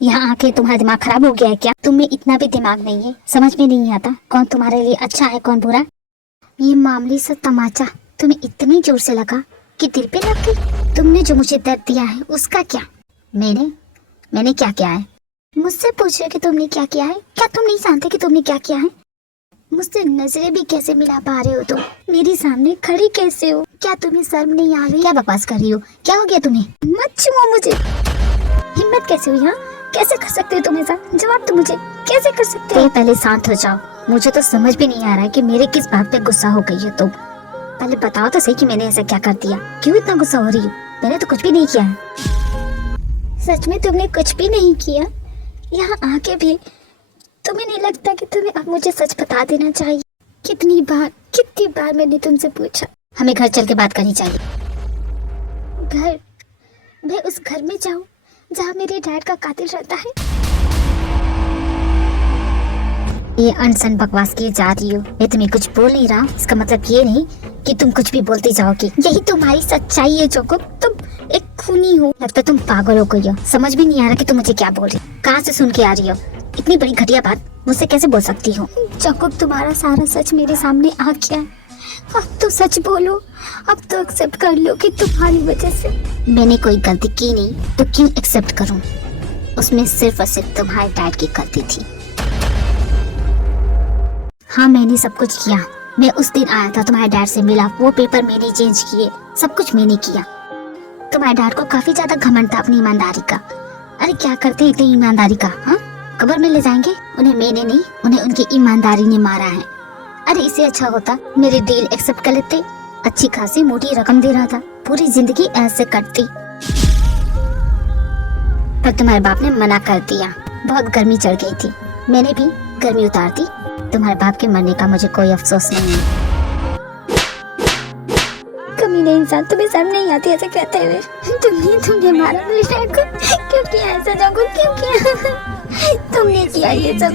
यहाँ आके तुम्हारा दिमाग खराब हो गया है क्या? तुम में इतना भी दिमाग नहीं है, समझ में नहीं आता कौन तुम्हारे लिए अच्छा है कौन बुरा। ये मामूली सा तमाचा तुम्हें इतनी जोर से लगा कि दिल पे लग गई। तुमने जो मुझे दर्द दिया है उसका क्या? मैंने क्या किया है? मुझसे पूछ रहे हो कि तुमने क्या किया है? क्या तुम नहीं जानते कि तुमने क्या किया है? मुझसे नजरें भी कैसे मिला पा रहे हो तुम? मेरे सामने खड़ी कैसे हो? क्या तुम्हें शर्म नहीं आ रही? क्या बकवास कर रही हो? क्या हो गया तुम्हें? मत छुओ मुझे। हिम्मत कैसे हुई? हाँ, कैसे कर सकते हो तुम ऐसा? जवाब दो मुझे, कैसे कर सकते हो? पहले शांत हो जाओ। मुझे तो समझ भी नहीं आ रहा है कि मेरे किस बात पे गुस्सा हो गई है तुम। पहले बताओ तो सही कि मैंने ऐसा क्या कर दिया, क्यों इतना गुस्सा हो रही हो? मैंने तो कुछ भी नहीं किया है। सच में तुमने कुछ भी नहीं किया? यहाँ आके भी तुम्हें नहीं लगता कि तुम्हें अब मुझे सच बता देना चाहिए? कितनी बार मैंने तुमसे पूछा। हमें घर चल के बात करनी चाहिए। घर? मैं उस घर में जाऊं जहाँ मेरे डैड का कातिल रहता है? ये अनसन बकवास किए जा रही हो। मैं तुम्हें कुछ बोल नहीं रहा, इसका मतलब ये नहीं कि तुम कुछ भी बोलती जाओगी। यही तुम्हारी सच्चाई है जोकुक, तुम एक खूनी हो। लगता तुम पागल हो गई हो। समझ भी नहीं आ रहा कि तुम मुझे क्या बोल रही, कहाँ से सुन के आ रही हो। इतनी बड़ी घटिया बात मुझसे कैसे बोल सकती हो? जोकुक, तुम्हारा सारा सच मेरे सामने आ गया है। अब तो सच बोलो, अब तो एक्सेप्ट कर लो कि तुम्हारी वजह से मैंने कोई गलती की नहीं तो क्यों एक्सेप्ट करूं? उसमें सिर्फ और सिर्फ तुम्हारे डैड की गलती थी। हाँ, मैंने सब कुछ किया। मैं उस दिन आया था, तुम्हारे डैड से मिला, वो पेपर मैंने चेंज किए, सब कुछ मैंने किया। तुम्हारे डैड को काफी ज्यादा घमंड था अपनी ईमानदारी का। अरे क्या करते इतनी ईमानदारी का? हाँ, कब्र में ले जाएंगे? उन्हें मैंने नहीं, उन्हें उनकी ईमानदारी ने मारा है। अरे इससे अच्छा होता मेरे डील एक्सेप्ट कर लेते। अच्छी खासी मोटी रकम दे रहा था, पूरी जिंदगी ऐसे कटती। पर तुम्हारे बाप ने मना कर दिया। बहुत गर्मी चढ़ गई थी, मैंने भी गर्मी उतार दी। तुम्हारे बाप के मरने का मुझे कोई अफसोस नहीं है। कमीने इंसान, तुम्हें शर्म नहीं आती ऐसे कहते हुए? तुमने मारा मेरे डैड को। क्यों किया ऐसा जोकुक? क्यों किया? तुमने किया ये सब?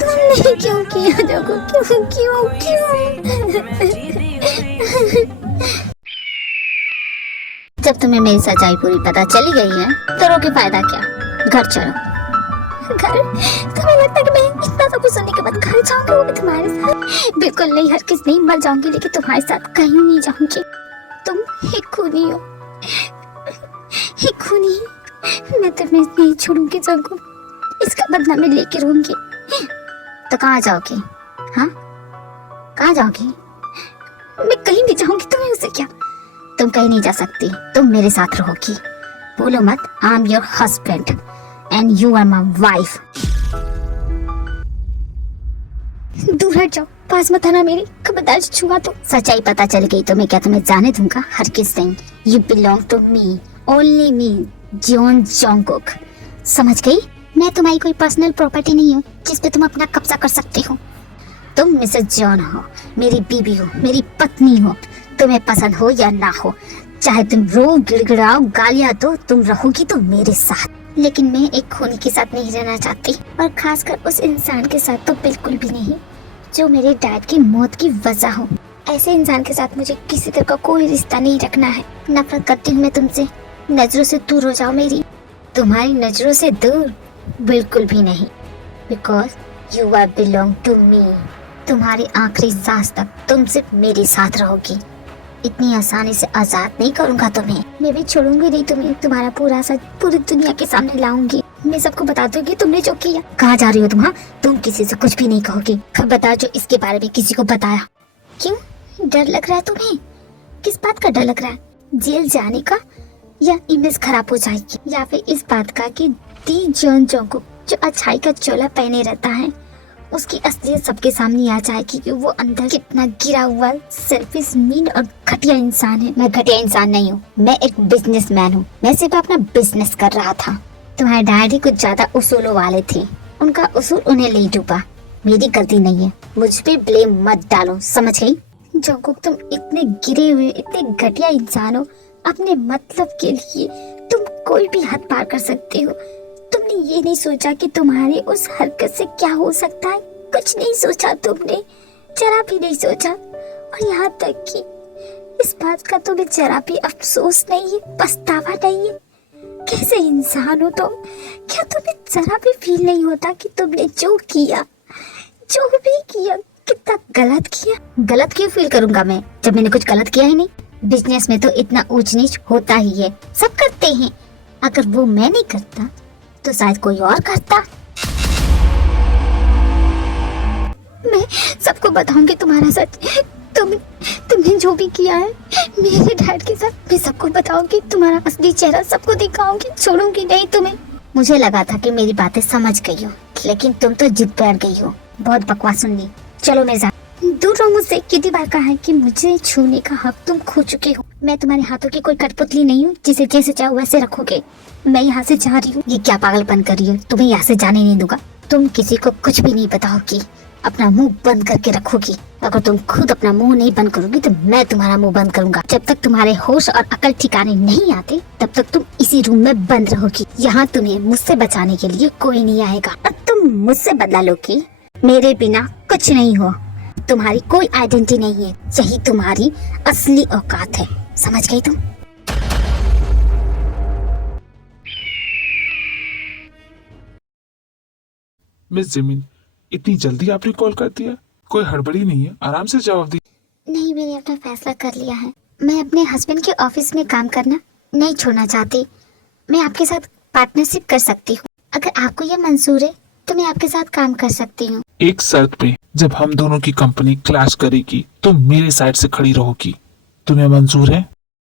तुमने क्यों किया जोकुक? क्यों? जब तुम्हें मेरी सच्चाई पूरी पता चली गई है तो रो के फायदा क्या? घर चलो। घर? तुम्हें लगता है कि मैं इतना सब कुछ सुनने के बाद घर जाऊंगी, वो भी तुम्हारे साथ? बिल्कुल नहीं, हर किस नहीं, मर जाऊंगी लेकिन तुम्हारे साथ कहीं नहीं जाऊंगी। तुम एक खूनी हो, एक खूनी। मैं तुम्हें नहीं छोड़ूंगी जोकुक, इसका बदला मैं लेके रहूंगी। तो कहाँ जाओगी? हाँ, कहाँ जाओगी? मैं कहीं भी जाऊंगी, तुम्हें उससे क्या? तुम कहीं नहीं जा सकती, तुम मेरे साथ रहोगी। बोलो मत, I am your husband and you are my wife. दूर हट जाओ, पास मत आना मेरे, खबरदार छुआ तो। सच्चाई पता चल गई तुम्हें, क्या तुम्हें जाने दूंगा? हर किस सिंह, you belong to me, only me, Jeon Jungkook. समझ गई? मैं तुम्हारी कोई पर्सनल प्रॉपर्टी नहीं हूँ जिस पे तुम अपना कब्जा कर सकते हो। तुम मिसेस जॉन हो, मेरी बीबी हो, मेरी पत्नी हो। तुम्हें पसंद हो या ना हो, चाहे तुम रो, गिड़गिड़ाओ, गालियां दो, तुम रहोगी तो मेरे साथ। लेकिन मैं एक खूनी के साथ नहीं रहना चाहती, और खासकर उस इंसान के साथ तो बिल्कुल भी नहीं जो मेरे डैड की मौत की वजह हो। ऐसे इंसान के साथ मुझे किसी तरह का कोई रिश्ता नहीं रखना है। नफरत करती हूँ मैं तुमसे, नजरों से दूर हो जाओ मेरी। तुम्हारी नजरों से दूर? बिल्कुल भी नहीं, because you are belong to me. तुम्हारी आखिरी सांस तक तुम सिर्फ मेरे साथ रहोगी। इतनी आसानी से आजाद नहीं करूंगा तुम्हें। मैं भी छोड़ूंगी नहीं तुम्हें, तुम्हारा पूरा सच पूरी दुनिया के सामने लाऊंगी। मैं सबको बता दूंगी तुमने जो किया। कहाँ जा रही हो तुम? हाँ, तुम किसी से कुछ भी नहीं कहोगी। खबरदार जो इसके बारे में किसी को बताया। क्यों डर लग रहा है तुम्हें? किस बात का डर लग रहा है? जेल जाने का, या इमेज खराब हो जाएगी, या फिर इस बात का कि दी जॉन जोंगकुक जो अच्छाई का चोला पहने रहता है उसकी असलियत सबके सामने आ जाएगी कि वो अंदर कितना गिरा हुआ सेल्फिश, मीन और घटिया इंसान है। मैं घटिया इंसान नहीं हूँ, मैं एक बिजनेसमैन हूँ। मैं सिर्फ अपना बिजनेस कर रहा था। तुम्हारे डैडी कुछ ज्यादा उसूलों वाले थे, उनका उसूल उन्हें ले डूबा। मेरी गलती नहीं है, मुझ पे ब्लेम मत डालो, समझ गई? जोंगकुक, तुम इतने गिरे हुए, इतने घटिया इंसान हो। अपने मतलब के लिए तुम कोई भी हद पार कर सकते हो। तुमने ये नहीं सोचा कि तुम्हारी उस हरकत से क्या हो सकता है? कुछ नहीं सोचा तुमने, जरा भी नहीं सोचा। और यहाँ तक कि इस बात का तुम्हें जरा भी अफसोस नहीं है, पछतावा नहीं है कैसे इंसान हो तुम? क्या तुम्हें जरा भी फील नहीं होता कि तुमने जो किया, जो भी किया, कितना गलत किया? गलत क्यों फील करूंगा मैं जब मैंने कुछ गलत किया ही नहीं? बिजनेस में तो इतना ऊंच नीच होता ही है, सब करते हैं। अगर वो मैं नहीं करता तो शायद कोई और करता। मैं सबको बताऊंगी तुम्हारा सच। तुमने जो भी किया है मेरे डैड के साथ, मैं सबको बताऊंगी, तुम्हारा असली चेहरा सबको दिखाऊंगी, छोड़ूंगी नहीं तुम्हें। मुझे लगा था कि मेरी बातें समझ गई हो, लेकिन तुम तो जिद बैठ गई हो। बहुत बकवास सुन ली। चलो मेरे साथ दूर रहो मुझसे। कितनी बार कहा है कि मुझे छूने का हक तुम खो चुके हो। मैं तुम्हारे हाथों की कोई कठपुतली नहीं हूँ जिसे जैसे चाहो वैसे रखोगे। मैं यहाँ से जा रही हूँ। ये क्या पागलपन कर रही हो? तुम्हें यहाँ से जाने नहीं दूंगा। तुम किसी को कुछ भी नहीं बताओगी, अपना मुंह बंद करके रखोगी। अगर तुम खुद अपना मुंह नहीं बंद करोगी तो मैं तुम्हारा मुंह बंद करूंगा। जब तक तुम्हारे होश और अकल ठिकाने नहीं आते तब तक तुम इसी रूम में बंद रहोगी। यहाँ तुम्हें मुझसे बचाने के लिए कोई नहीं आएगा। और तुम मुझसे बदला लो कि मेरे बिना कुछ नहीं हो। तुम्हारी कोई आइडेंटिटी नहीं है, यही तुम्हारी असली औकात है। समझ गई तुम? मिस जिमिन, इतनी जल्दी आपने कॉल कर दिया? कोई हड़बड़ी नहीं है, आराम से जवाब दी। नहीं, मैंने अपना फैसला कर लिया है। मैं अपने हस्बैंड के ऑफिस में काम करना नहीं छोड़ना चाहती। मैं आपके साथ पार्टनरशिप कर सकती हूँ। अगर आपको ये मंजूर है तो मैं आपके साथ काम कर सकती हूँ। एक शर्त पे, जब हम दोनों की कंपनी क्लैश करेगी तो मेरे साइड से खड़ी रहोगी। तुम्हें मंजूर है?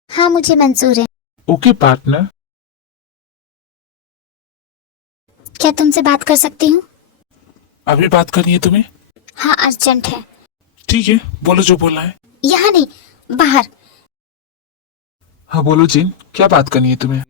हाँ, मुझे मंजूर है। Okay partner. क्या तुमसे बात कर सकती हूँ? अभी बात करनी है तुम्हें? हाँ, अर्जेंट है। ठीक है, बोलो जो बोलना है। यहाँ नहीं, बाहर। हाँ बोलो जिन, क्या बात करनी है तुम्हें?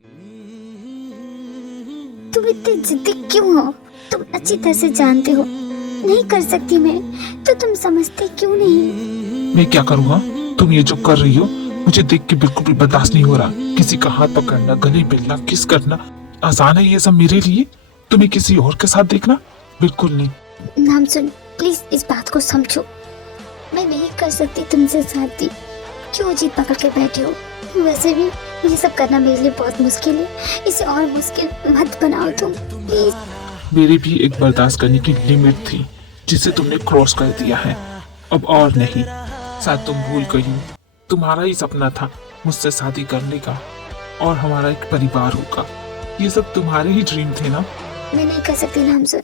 तुम इतने जिद्दी क्यों हो? तुम अच्छी तरह से जानते हो नहीं कर सकती मैं, तो तुम समझते क्यों नहीं? मैं क्या करूँगा? तुम ये जो कर रही हो मुझे देख के बिल्कुल भी बर्दाश्त नहीं हो रहा। किसी का हाथ पकड़ना, गले मिलना, किस करना आसान है ये सब मेरे लिए। तुम्हें किसी और के साथ देखना बिल्कुल नहीं। नाम सुन, प्लीज इस बात को समझो। मैं नहीं कर सकती तुमसे शादी। क्यों जिद पकड़ के बैठे हो? वैसे भी ये सब करना मेरे लिए बहुत मुश्किल है। इसे और मुश्किल मत बनाओ तुम, प्लीज। मेरी भी एक बर्दाश्त करने की लिमिट थी जिसे तुमने क्रॉस कर दिया है। अब और नहीं। शायद तुम भूल गई हो, तुम्हारा ही सपना था मुझसे शादी करने का और हमारा एक परिवार होगा। ये सब तुम्हारे ही ड्रीम थे ना? मैं नहीं कर सकती नाम सुन,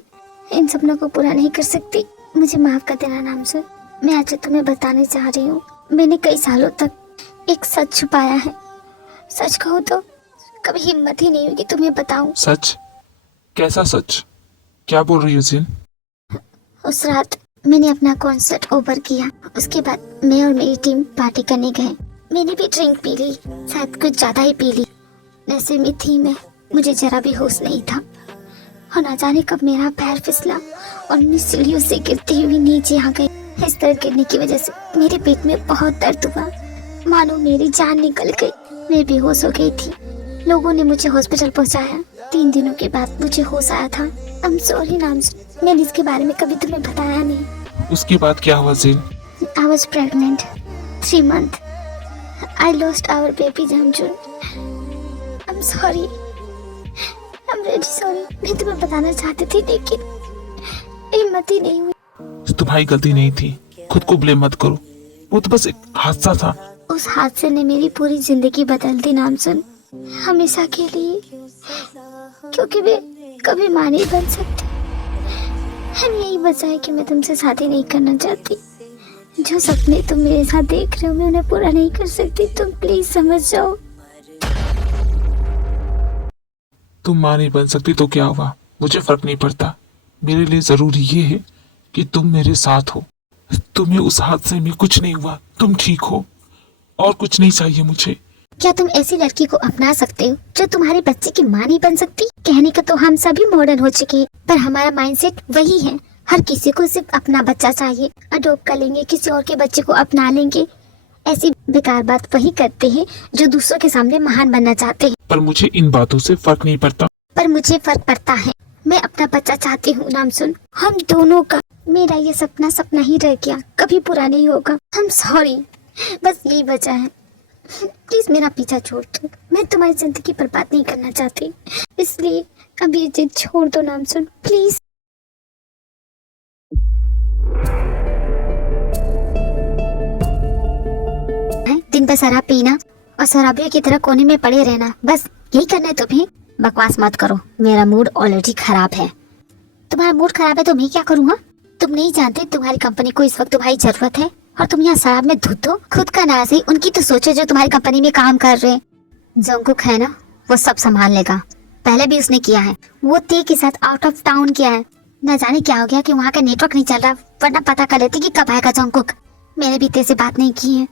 इन सपनों को पूरा नहीं कर सकती। मुझे माफ कर देना नाम सुन। मैं आज तुम्हें बताने जा रही हूँ, मैंने कई सालों तक एक सच छुपाया है। सच कहूँ तो कभी हिम्मत ही नहीं हुई कि तुम्हें बताऊं। सच? कैसा सच? क्या बोल रही हो जिन? उस रात मैंने अपना कॉन्सर्ट ओवर किया। उसके बाद मैं और मेरी टीम पार्टी करने गए। मैंने भी ड्रिंक पी ली, शायद कुछ ज्यादा ही पी ली। नशे में थी मैं, मुझे जरा भी होश नहीं था। और ना जाने कब मेरा पैर फिसला और मैं सीढ़ियों से गिरती हुई नीचे आ गई। इस तरह गिरने की वजह से मेरे पेट में बहुत दर्द हुआ, मानो मेरी जान निकल गई। मैं बेहोश हो गई थी। लोगों ने मुझे हॉस्पिटल पहुंचाया। 3 दिनों के बाद मुझे होश आया था। आई एम सॉरी नाम, मैंने इसके बारे में कभी तुम्हें बताया नहीं। उसके बाद क्या हुआ जिन? I was pregnant, 3 months. I lost our baby Jamjun. I'm sorry. I'm really sorry. मैं तुम्हें बताना चाहती थी लेकिन हिम्मत ही नहीं हुई। तुम्हारी गलती नहीं थी, खुद को ब्लेम मत करो। वो तो बस एक हादसा था। उस हादसे ने मेरी पूरी जिंदगी बदल दी नाम सुन, हमेशा के लिए। क्योंकि मैं कभी मां नहीं बन सकती। हम यही वजह है कि मैं तुमसे शादी नहीं करना चाहती। जो सपने तुम मेरे साथ देख रहे हो मैं उन्हें पूरा नहीं कर सकती। तुम प्लीज समझ जाओ। तुम मां नहीं बन सकती तो क्या हुआ, मुझे फर्क नहीं पड़ता। मेरे लिए जरूरी ये है कि तुम मेरे साथ हो। तुम्हें उस हादसे में कुछ नहीं हुआ, तुम ठीक हो, और कुछ नहीं चाहिए मुझे। क्या तुम ऐसी लड़की को अपना सकते हो जो तुम्हारे बच्चे की मां नहीं बन सकती? कहने का तो हम सभी मॉडर्न हो चुके हैं, पर हमारा माइंडसेट वही है। हर किसी को सिर्फ अपना बच्चा चाहिए। अडॉप्ट कर लेंगे, किसी और के बच्चे को अपना लेंगे। ऐसी बेकार बात वही करते हैं जो दूसरों के सामने महान बनना चाहते हैं। पर मुझे इन बातों से फर्क नहीं पड़ता। पर मुझे फर्क पड़ता है। मैं अपना बच्चा चाहती हूँ नाम सुन, हम दोनों का। मेरा ये सपना सपना ही रह गया, कभी पूरा नहीं होगा। I'm sorry, बस यही वजह है। प्लीज मेरा पीछा छोड़ दो, मैं तुम्हारी जिंदगी बर्बाद नहीं करना चाहती, इसलिए अब ये जिद छोड़ दो नामसुन, प्लीज। दिन भर शराब पीना और शराबियों की तरह कोने में पड़े रहना, बस यही करना है तुम्हें। बकवास मत करो, मेरा मूड ऑलरेडी खराब है। तुम्हारा मूड खराब है तो मैं क्या करूँगा? तुम नहीं जानते तुम्हारी कंपनी को इस वक्त तुम्हारी जरूरत है और तुम यहाँ शराब में धुत हो। खुद का ना सही उनकी तो सोचो जो तुम्हारी कंपनी में काम कर रहे हैं। जोंगकुक है ना, वो सब संभाल लेगा, पहले भी उसने किया है। वो ते के साथ आउट ऑफ टाउन किया है, न जाने क्या हो गया कि वहाँ का नेटवर्क नहीं चल रहा, वरना पता कर लेती कि कब आएगा जोंगकुक। मैंने भी ते से बात नहीं की है।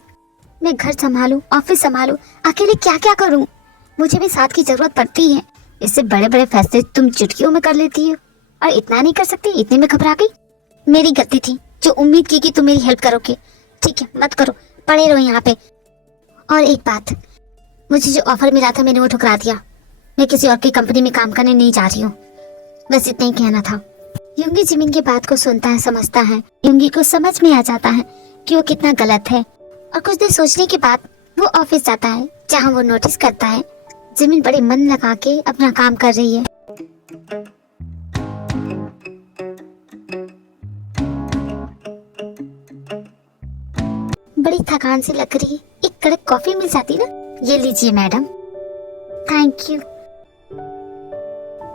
मैं घर संभालू, ऑफिस संभालू, अकेले क्या क्या करूँ? मुझे भी साथ की जरूरत पड़ती है। इससे बड़े बड़े फैसले तुम चुटकियों में कर लेती है और इतना नहीं कर सकती, इतने में घबरा गई। मेरी गलती थी जो उम्मीद की कि तुम मेरी हेल्प करोगे। ठीक है, मत करो, पड़े रहो यहाँ पे। और एक बात, मुझे जो ऑफर मिला था मैंने वो ठुकरा दिया। मैं किसी और की कंपनी में काम करने नहीं जा रही हूँ, बस इतना ही कहना था। युंगी जिमिन की बात को सुनता है, समझता है। युंगी को समझ में आ जाता है कि वो कितना गलत है और कुछ देर सोचने के बाद वो ऑफिस जाता है जहाँ वो नोटिस करता है जिमिन बड़े मन लगा के अपना काम कर रही है। बड़ी थकान सी लग रही है, एक कड़क कॉफी मिल जाती ना। ये लीजिए मैडम। Thank you.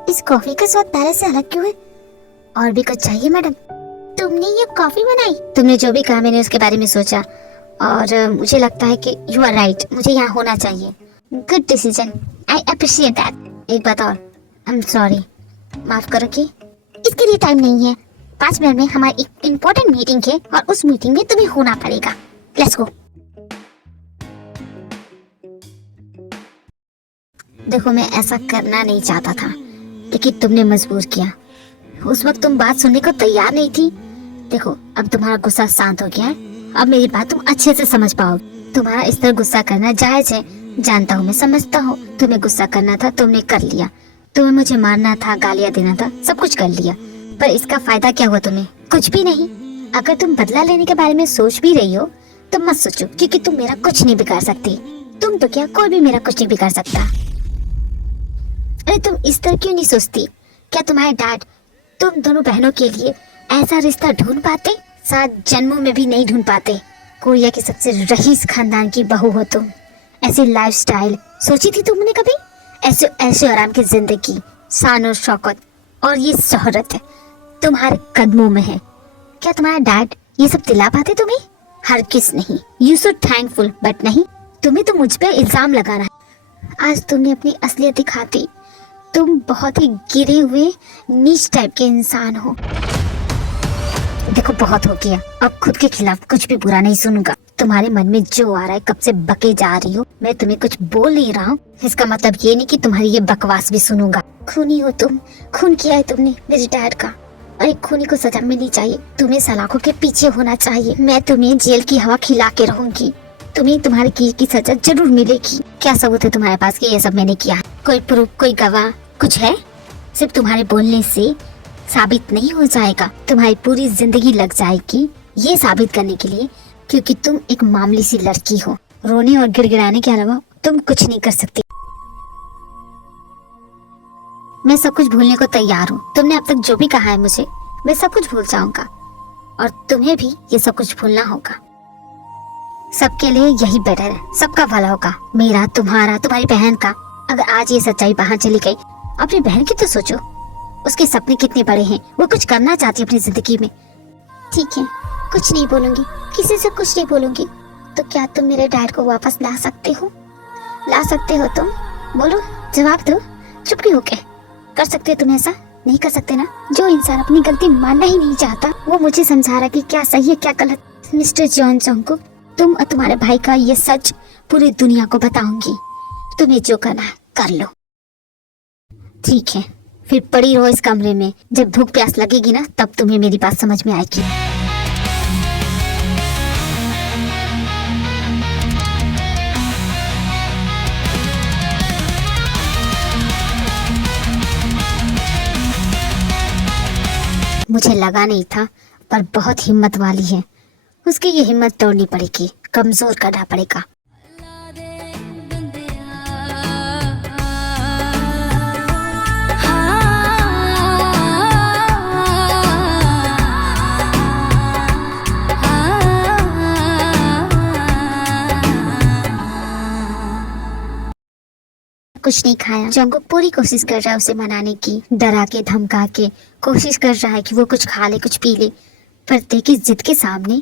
इस कॉफी का स्वाद पहले से अलग क्यों है? और भी कुछ चाहिए मैडम? तुमने ये कॉफी बनाई? तुमने जो भी कहा मैंने उसके बारे में सोचा और मुझे लगता है कि यू आर राइट, मुझे यहाँ होना चाहिए। Good decision, I appreciate that. एक बात और, आई एम सॉरी, माफ करो कि इसके लिए टाइम नहीं है। 5 मिनट में हमारी एक इम्पोर्टेंट मीटिंग है और उस मीटिंग में तुम्हें होना पड़ेगा। Let's go. देखो मैं ऐसा करना नहीं चाहता था, लेकिन तुमने मजबूर किया। उस वक्त तुम बात सुनने को तैयार नहीं थी। देखो अब तुम्हारा गुस्सा शांत हो गया है, अब मेरी बात तुम अच्छे से समझ पाओगे। तुम्हारा इस तरह गुस्सा करना जायज है, जानता हूँ, मैं समझता हूँ। तुम्हें गुस्सा करना था, तुमने कर लिया। तुम्हें मुझे मारना था, गालियाँ देना था, सब कुछ कर लिया। पर इसका फायदा क्या हुआ तुम्हें? कुछ भी नहीं। अगर तुम बदला लेने के बारे में सोच भी रही हो तो मत सोचो, क्योंकि तुम मेरा कुछ नहीं बिगाड़ सकती। तुम तो क्या, कोई भी मेरा कुछ नहीं बिगाड़ सकता। अरे तुम इस तरह क्यों नहीं सोचती? क्या तुम्हारे डैड तुम दोनों बहनों के लिए ऐसा रिश्ता ढूंढ पाते? 7 जन्मों में भी नहीं ढूंढ पाते। कोरिया के सबसे रईस खानदान की बहू हो तुम। ऐसी लाइफस्टाइल सोची थी तुमने कभी? ऐसे ऐसे आराम की जिंदगी, शान और शौकत और ये शोहरत तुम्हारे कदमों में है। क्या तुम्हारा डैड ये सब दिला पाते तुम्हें? हरगिज़ नहीं। यू सो थैंकफुल, बट नहीं, तुम्हें तो मुझ पे इल्जाम लगाना है। आज तुमने अपनी असलियत दिखा दी। तुम बहुत ही गिरे हुए नीच टाइप के इंसान हो। देखो बहुत हो गया, अब खुद के खिलाफ कुछ भी बुरा नहीं सुनूंगा। तुम्हारे मन में जो आ रहा है, कब से बके जा रही हो, मैं तुम्हें कुछ बोल नहीं रहा हूँ, इसका मतलब ये नहीं कि तुम्हारी ये बकवास भी सुनूंगा। खूनी हो तुम, खून किया है तुमने मेरे डैड का, और एक खूनी को सजा मिलनी चाहिए। तुम्हें सलाखों के पीछे होना चाहिए। मैं तुम्हें जेल की हवा खिला के रहूंगी। तुम्हें तुम्हारे किए की सजा जरूर मिलेगी। क्या सबूत है तुम्हारे पास कि ये सब मैंने किया? कोई प्रूफ, कोई गवाह कुछ है? सिर्फ तुम्हारे बोलने से साबित नहीं हो जाएगा, तुम्हारी पूरी जिंदगी लग जाएगी ये साबित करने के लिए, क्योंकि तुम एक मामूली सी लड़की हो। रोने और गिड़गिड़ाने के अलावा तुम कुछ नहीं कर सकती। मैं सब कुछ भूलने को तैयार हूँ। तुमने अब तक जो भी कहा है मुझे, मैं सब कुछ भूल जाऊंगा और तुम्हें भी ये सब कुछ भूलना होगा। सबके लिए यही बेटर है, सबका भला होगा, मेरा, तुम्हारा, तुम्हारी बहन का। अगर आज ये सच्चाई बाहर चली गई, अपनी बहन की तो सोचो, उसके सपने कितने बड़े हैं, वो कुछ करना चाहती है अपनी जिंदगी में। ठीक है, कुछ नहीं बोलूंगी, किसी से कुछ नहीं बोलूंगी। तो क्या तुम मेरे डैड को वापस ला सकते हो? ला सकते हो तुम? बोलो, जवाब दो। चुप क्यों हो के? कर सकते हो तुम ऐसा? नहीं कर सकते ना? जो इंसान अपनी गलती मानना ही नहीं चाहता, वो मुझे समझा रहा कि क्या सही है क्या गलत। मिस्टर जॉन जोंगकुक, तुम और तुम्हारे भाई का ये सच पूरी दुनिया को बताऊंगी। तुम्हें जो करना है कर लो। ठीक है, फिर पड़ी रहो इस कमरे में। जब भूख प्यास लगेगी ना, तब तुम्हें मेरी बात समझ में आएगी। मुझे लगा नहीं था, पर बहुत हिम्मत वाली है। उसकी ये हिम्मत तोड़नी पड़ेगी, कमजोर करना पड़ेगा। कुछ नहीं खाया। जंगकुक पूरी कोशिश कर रहा है उसे मनाने की, डरा के धमका के कोशिश कर रहा है कि वो कुछ खा ले कुछ पी ले, पर ते की जिद के सामने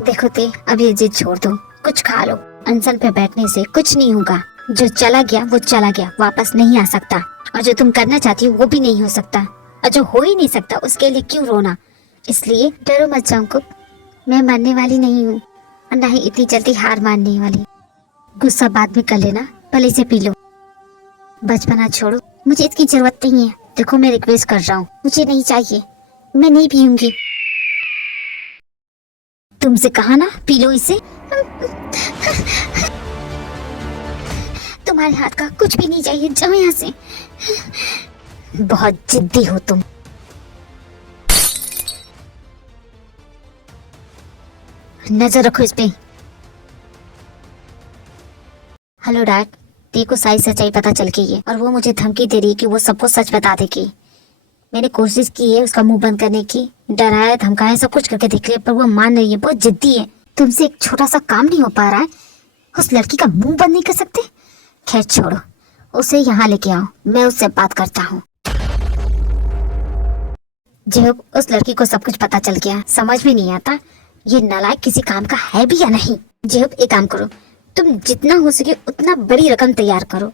देखो ते, अब ये जिद छोड़ दो, कुछ खा लो। अनशन पे बैठने से कुछ नहीं होगा। जो चला गया वो चला गया, वापस नहीं आ सकता। और जो तुम करना चाहती हो वो भी नहीं हो सकता, और जो हो ही नहीं सकता उसके लिए क्यों रोना। इसलिए डरो मत जंगकुक, मैं मरने वाली नहीं हूँ और ना ही इतनी जल्दी हार मानने वाली। गुस्सा बाद में कर लेना, पहले इसे पी लो। बचपना छोड़ो, मुझे इसकी जरूरत नहीं है। देखो मैं रिक्वेस्ट कर रहा हूँ, मुझे नहीं चाहिए, मैं नहीं पीऊंगी। तुमसे कहा ना पी लो इसे। तुम्हारे हाथ का कुछ भी नहीं चाहिए, जाओ यहाँ से। बहुत जिद्दी हो तुम। नजर रखो इस पे। हेलो डैड, ते को सारी सच्चाई पता चल गई है और वो मुझे धमकी दे रही है कि वो सबको सच बता देगी। मैंने कोशिश की है उसका मुंह बंद करने की, डराया धमकाया सब कुछ करके देख लिया, पर वो मान नहीं है, बहुत जिद्दी है। तुमसे एक छोटा सा काम नहीं हो पा रहा है, उस लड़की का मुंह बंद नहीं कर सकते। खैर छोड़ो, उसे यहाँ लेके आओ, मैं उससे बात करता हूँ। जब उस लड़की को सब कुछ पता चल गया, समझ भी नहीं आता ये नालायक किसी काम का है भी या नहीं। जेब एक काम करो, तुम जितना हो सके उतना बड़ी रकम तैयार करो।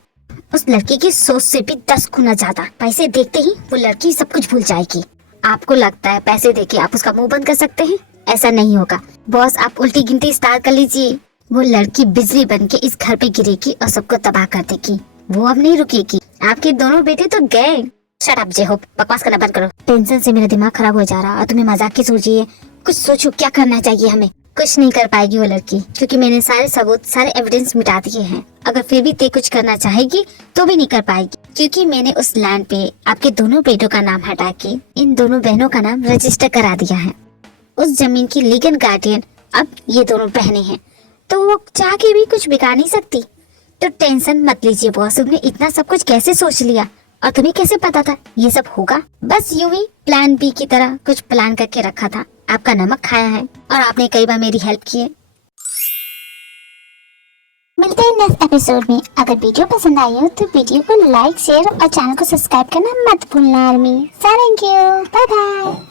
उस लड़की की सोच से भी 10 गुना ज्यादा। पैसे देखते ही वो लड़की सब कुछ भूल जाएगी। आपको लगता है पैसे देके आप उसका मुंह बंद कर सकते हैं? ऐसा नहीं होगा बॉस, आप उल्टी गिनती स्टार्ट कर लीजिए। वो लड़की बिजली बन के इस घर पे गिरेगी और सबको तबाह कर देगी। वो अब नहीं रुकेगी। आपके दोनों बेटे तो गए। शट अप जेहोब, बकवास करना बंद करो। टेंशन से मेरा दिमाग खराब हो जा रहा और तुम्हें मजाक की सोच रही है। कुछ सोचो, क्या करना चाहिए हमें। कुछ नहीं कर पाएगी वो लड़की, क्योंकि मैंने सारे सबूत सारे एविडेंस मिटा दिए हैं। अगर फिर भी ते कुछ करना चाहेगी तो भी नहीं कर पाएगी, क्योंकि मैंने उस लैंड पे आपके दोनों बेटों का नाम हटा के इन दोनों बहनों का नाम रजिस्टर करा दिया है। उस जमीन की लीगल गार्डियन अब ये दोनों बहनें हैं, तो वो चाह के भी कुछ बिगाड़ नहीं सकती। तो टेंशन मत लीजिए बॉस, तुमने इतना सब कुछ कैसे सोच लिया और तुम्हें कैसे पता था ये सब होगा? बस यूं ही प्लान बी की तरह कुछ प्लान करके रखा था। आपका नमक खाया है और आपने कई बार मेरी हेल्प की है। मिलते हैं नेक्स्ट एपिसोड में। अगर वीडियो पसंद आई हो तो वीडियो को लाइक शेयर और चैनल को सब्सक्राइब करना मत भूलना army. Thank you, bye bye.